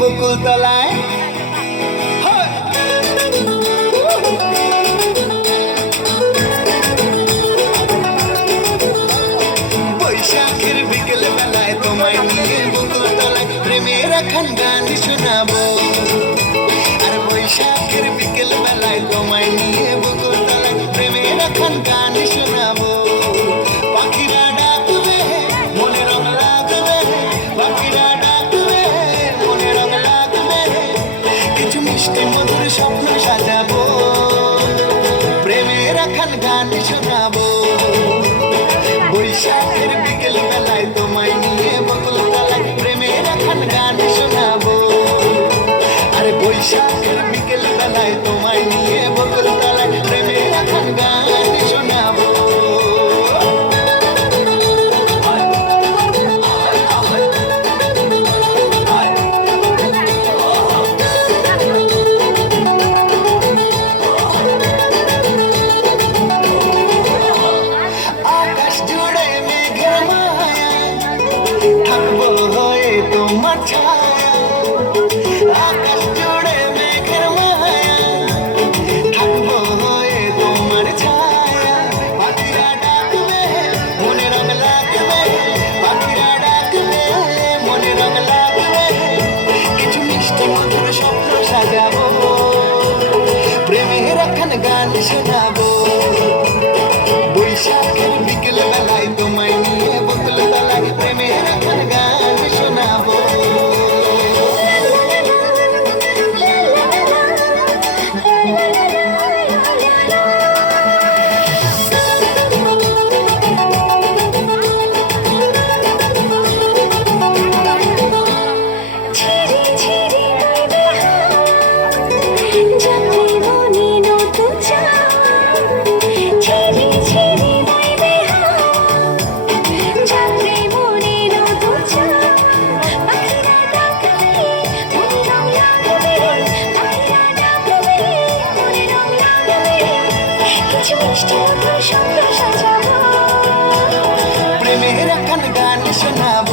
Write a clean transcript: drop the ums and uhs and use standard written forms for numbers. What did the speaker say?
বকুল তলায় বৈশাখের বিকেল বেলায় তোমায় নিয়ে বকুল তলায় প্রেমের এখন গান শোনাবো। আর বৈশাখের বিকেল বেলায় তোমায় নিয়ে বকুল তলায় প্রেমের এখন গান শোনাবো। পাখিরা ডাকবে মনে রং লাগবে, পাখিরা ডাকবে মনে রং লাগবে, কিছু মিষ্টি মধুর স্বপ্ন সাজাবো, প্রেমের এখন গান শোনাবো। বৈশাখের বিকেল বেলায় তোমায় নিয়ে বকুল তলায় প্রেমের এখন গান শোনাবো। আরে বৈশাখের বিকেল বেলায় তোমায় নিয়ে বকুল তলায় প্রেমের এখন গান শোনাবো। আকাশ জুড়ে মেঘের মায়া, থাকবো হয়ে তোমার ছায়া। আকাশ জুড়ে মেঘের মায়া, থাকবো হয়ে তোমার ছায়া। পাখিরা ডাকবে মনে রং লাগবে, পাখিরা ডাকবে মনে রং লাগবে, কিছু মিষ্টি মধুর স্বপ্ন সাজাবো, প্রেমের এখন গান শোনাবো। বৈশাখের বিকেল বেলায় তোমায় নিয়ে বকুল তলায় প্রেমের এখন গান শোনাবো। প্রেমের এখন গান শোনাবো।